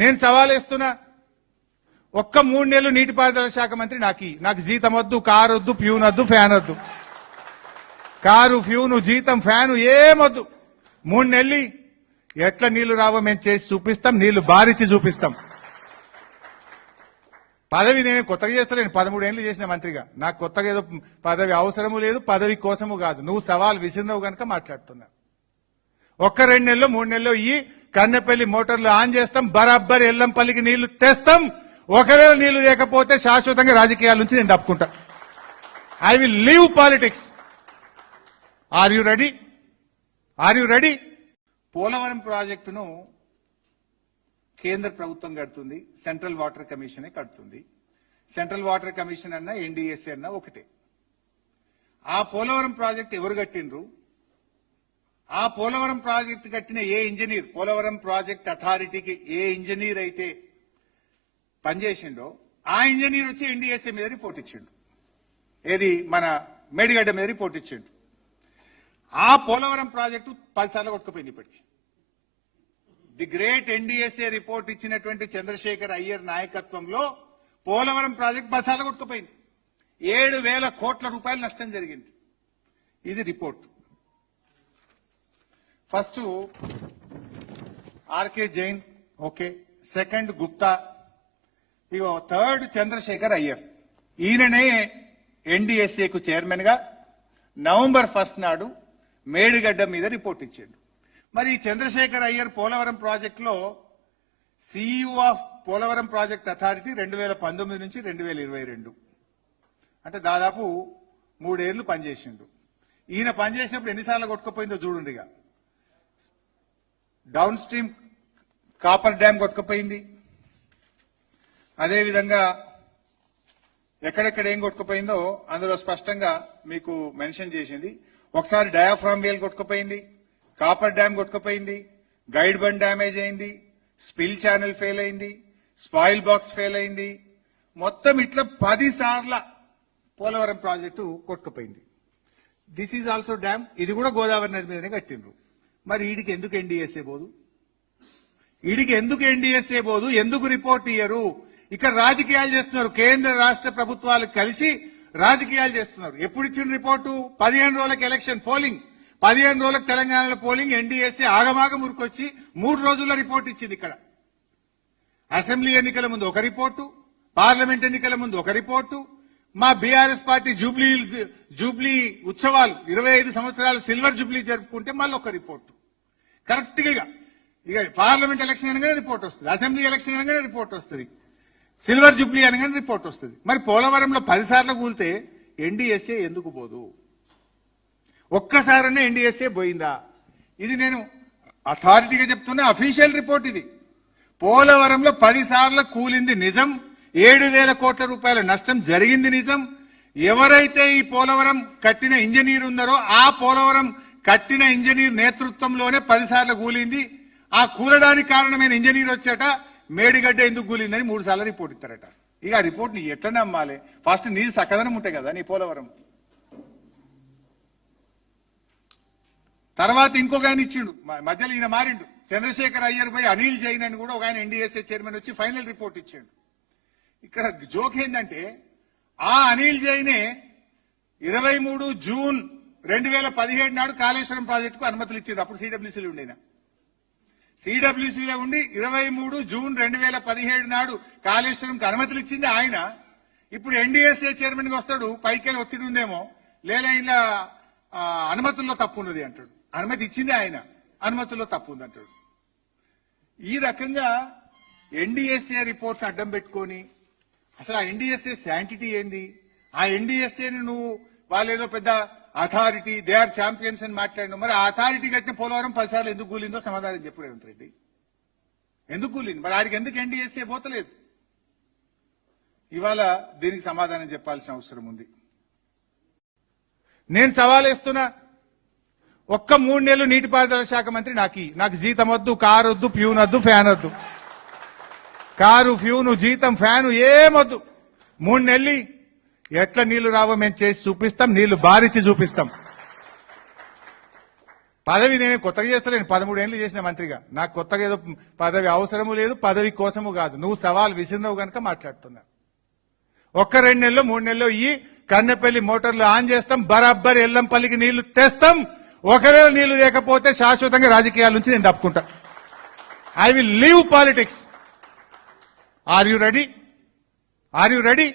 నేను సవాలేస్తున్నా, ఒక్క 3 నెలలు నీటిపారుదల శాఖ మంత్రి నాకు జీతం వద్దు, కారు వద్దు, ప్యూన్ వద్దు, ఫ్యాన్ వద్దు. కారు, ఫ్యూను, జీతం, ఫ్యాను ఏమొద్దు. 3 నెలలు ఎట్లా నీళ్లు రావో మేము చేసి చూపిస్తాం, నీళ్లు బారిచ్చి చూపిస్తాం. పదవి నేను కొత్తగా చేస్తలేను, 13 ఏళ్ళు చేసిన మంత్రిగా. నాకు కొత్తగా ఏదో పదవి అవసరము లేదు, పదవి కోసము కాదు. నువ్వు సవాల్ విసిరినవు కనుక మాట్లాడుతున్నా. ఒక్క 2 నెలలు 3 నెలలు కన్నెపల్లి మోటార్లు ఆన్ చేస్తాం, బరాబ్బర్ ఎల్లంపల్లికి నీళ్లు తెస్తాం. ఒకవేళ నీళ్లు లేకపోతే శాశ్వతంగా రాజకీయాల నుంచి నేను తప్పుకుంటా. I will leave politics. Are you ready? Are you ready? Polavaram ప్రాజెక్టును కేంద్ర ప్రభుత్వం కడుతుంది, సెంట్రల్ వాటర్ కమిషనే కడుతుంది. సెంట్రల్ వాటర్ కమిషన్ అన్నా ఎన్డీఎస్ఏ అన్నా ఒకటే. ఆ పోలవరం ప్రాజెక్ట్ ఎవరు కట్టినరు? ఆ పోలవరం ప్రాజెక్ట్ కట్టిన ఏ ఇంజనీర్, పోలవరం ప్రాజెక్ట్ అథారిటీకి ఏ ఇంజనీర్ అయితే పనిచేసిండో ఆ ఇంజనీర్ వచ్చి ఎన్డీఎస్ఏ మీద రిపోర్ట్ ఇచ్చిండు. ఏది మన మేడిగడ్డ మీద రిపోర్ట్ ఇచ్చిండు. ఆ పోలవరం ప్రాజెక్టు 10 సార్లు కొట్టుకుపోయింది ఇప్పటికి. ది గ్రేట్ ఎన్డీఎస్ఏ రిపోర్ట్ ఇచ్చినటువంటి చంద్రశేఖర్ అయ్యర్ నాయకత్వంలో పోలవరం ప్రాజెక్ట్ 10 సార్లు కొట్టుకుపోయింది. 7,000 కోట్ల రూపాయలు నష్టం జరిగింది. ఇది report. First RK Jain, okay. Second Gupta, ఇగో థర్డ్ చంద్రశేఖర్ అయ్యర్. ఈయననే ఎన్డీఎస్ఏకు చైర్మన్ గా నవంబర్ 1 నాడు మేడిగడ్డ మీద రిపోర్ట్ ఇచ్చాడు. మరి చంద్రశేఖర్ అయ్యర్ పోలవరం ప్రాజెక్ట్ లో CEO of Polavaram project authority 2019 నుంచి 2022, అంటే దాదాపు 3 ఏళ్లు పనిచేసిండు. ఈయన పనిచేసినప్పుడు ఎన్నిసార్లు కొట్టుకుపోయిందో చూడుండిగా. డౌన్ స్ట్రీమ్ కాపర్ డ్యామ్ కొట్టుకుపోయింది. అదేవిధంగా ఎక్కడెక్కడ ఏం కొట్టుకుపోయిందో అందులో స్పష్టంగా మీకు మెన్షన్ చేసింది. ఒకసారి డయాఫ్రామ్ వేల్ కొట్టుకుపోయింది, కాపర్ డ్యామ్ కొట్టుకుపోయింది, గైడ్ బండ్ డ్యామేజ్ అయింది, స్పిల్ ఛానల్ ఫెయిల్ అయింది, స్పాయిల్ బాక్స్ ఫెయిల్ అయింది. మొత్తం ఇట్లా 10 సార్ల పోలవరం ప్రాజెక్టు కొట్టుకుపోయింది. This is also dam. ఇది కూడా గోదావరి నది మీదనే కట్టిండ్రు. మరి ఈడికి ఎందుకు ఎన్డీఎస్ఏ పోదు? ఈడికి ఎందుకు ఎన్డీఎస్ఏ పోదు? ఎందుకు రిపోర్ట్ ఇయ్యరు? ఇక్కడ రాజకీయాలు చేస్తున్నారు. కేంద్ర రాష్ట్ర ప్రభుత్వాలు కలిసి రాజకీయాలు చేస్తున్నారు. ఎప్పుడు ఇచ్చిన రిపోర్టు? 15 రోజులకు ఎలక్షన్ పోలింగ్, 15 రోజులకు తెలంగాణలో పోలింగ్. ఎన్డీఎస్ఏ ఆగమాగం ఉరికొచ్చి 3 రోజుల్లో రిపోర్ట్ ఇచ్చింది. ఇక్కడ అసెంబ్లీ ఎన్నికల ముందు ఒక రిపోర్టు, పార్లమెంట్ ఎన్నికల ముందు ఒక రిపోర్టు, మా బీఆర్ఎస్ పార్టీ జూబ్లీ ఉత్సవాలు 25 సంవత్సరాలు సిల్వర్ జూబ్లీ జరుపుకుంటే మళ్ళీ ఒక రిపోర్టు. కరెక్ట్ గా ఇక పార్లమెంట్ ఎలక్షన్ అనగానే రిపోర్ట్ వస్తుంది, అసెంబ్లీ ఎలక్షన్ అనగానే రిపోర్ట్ వస్తుంది, సిల్వర్ జూబ్లీ అనగానే రిపోర్ట్ వస్తుంది. మరి పోలవరంలో 10 సార్లు కూలితే ఎన్డీఎస్ఏ ఎందుకు పోదు? ఒక్కసారనే ఎన్డీఎస్ఏ పోయిందా? ఇది నేను అథారిటీగా చెప్తున్నా, అఫీషియల్ రిపోర్ట్ ఇది. పోలవరంలో 10 సార్లు కూలింది నిజం, 7,000 కోట్ల రూపాయల నష్టం జరిగింది నిజం. ఎవరైతే ఈ పోలవరం కట్టిన ఇంజనీర్ ఉన్నారో ఆ పోలవరం కట్టిన ఇంజనీర్ నేతృత్వంలోనే 10 సార్లు కూలింది. ఆ కూలడానికి కారణమైన ఇంజనీర్ వచ్చాట మేడిగడ్డ ఎందుకు కూలిందని 3 సార్లు రిపోర్ట్ ఇస్తారట. ఇక ఆ రిపోర్ట్ నీ ఎట్లా నమ్మాలి? ఫస్ట్ నీ సకదనం ఉంటాయి కదా నీ పోలవరం. తర్వాత ఇంకొక ఆయన ఇచ్చిండు, మధ్యలో ఈయన మారిండు. చంద్రశేఖర్ అయ్యర్ పోయి అనిల్ జైన్ అని కూడా ఒక ఆయన ఎన్డీఎస్ఏ చైర్మన్ వచ్చి ఫైనల్ రిపోర్ట్ ఇచ్చాడు. ఇక్కడ జోక్ ఏంటంటే ఆ అనిల్ జైనే 23 జూన్ 2017 నాడు కాళేశ్వరం ప్రాజెక్టుకు అనుమతులు ఇచ్చారు. అప్పుడు సిడబ్ల్యూసీలో ఉండేనా? సిడబ్ల్యూసీలో ఉండి 23 జూన్ 2017 నాడు కాళేశ్వరంకి అనుమతులు ఇచ్చింది ఆయన. ఇప్పుడు ఎన్డీఎస్ఏ చైర్మన్ గా వస్తాడు, పైకెళ్ళి ఒత్తిడి ఉందేమో, లేదా ఇలా అనుమతుల్లో తప్పు ఉన్నది అంటాడు. అనుమతి ఇచ్చింది ఆయన, అనుమతుల్లో తప్పు ఉంది అంటాడు. ఈ రకంగా ఎన్డీఎస్ఏ రిపోర్ట్ అడ్డం పెట్టుకొని అసలు ఆ ఎన్డీఎస్ఏ శాంటిటీ ఏంది? ఆ ఎన్డీఎస్ఏని నువ్వు వాళ్ళేదో పెద్ద అథారిటీ, దే ఆర్ ఛాంపియన్స్ అని మాట్లాడినావు. మరి ఆ అథారిటీ కట్టిన పోలవరం 10 సార్లు ఎందుకు కూలిందో సమాధానం చెప్పు రేవంత్ రెడ్డి. ఎందుకు కూలింది? మరి ఆడికి ఎందుకు ఎన్డీఎస్ఏ పోతలేదు? ఇవాళ దీనికి సమాధానం చెప్పాల్సిన అవసరం ఉంది. నేను సవాలేస్తున్నా, ఒక్క 3 నెలలు నీటిపారుదల శాఖ మంత్రి నాకు జీతం వద్దు, కారు వద్దు, ప్యూన్ వద్దు, ఫ్యాన్ వద్దు. కారు, ఫ్యూను, జీతం, ఫ్యాను ఏమొద్దు. 3 నెలలు ఎట్లా నీళ్లు రావో మేము చేసి చూపిస్తాం, నీళ్లు బారిచ్చి చూపిస్తాం. పదవి నేను కొత్తగా చేస్తలేను, 13 ఏళ్ళు చేసిన మంత్రిగా. నాకు కొత్తగా ఏదో పదవి అవసరము లేదు, పదవి కోసము కాదు. నువ్వు సవాల్ విసిరినవు కనుక మాట్లాడుతున్నా. 1-2 నెలలు 3 నెలలు ఈ కన్నెపల్లి మోటార్లు ఆన్ చేస్తాం, బరాబ్బర్ ఎల్లంపల్లికి నీళ్లు తెస్తాం. ఒకవేళ నీళ్లు లేకపోతే శాశ్వతంగా రాజకీయాల నుంచి నేను తప్పుకుంటా. I will leave politics. Are you ready? Are you ready?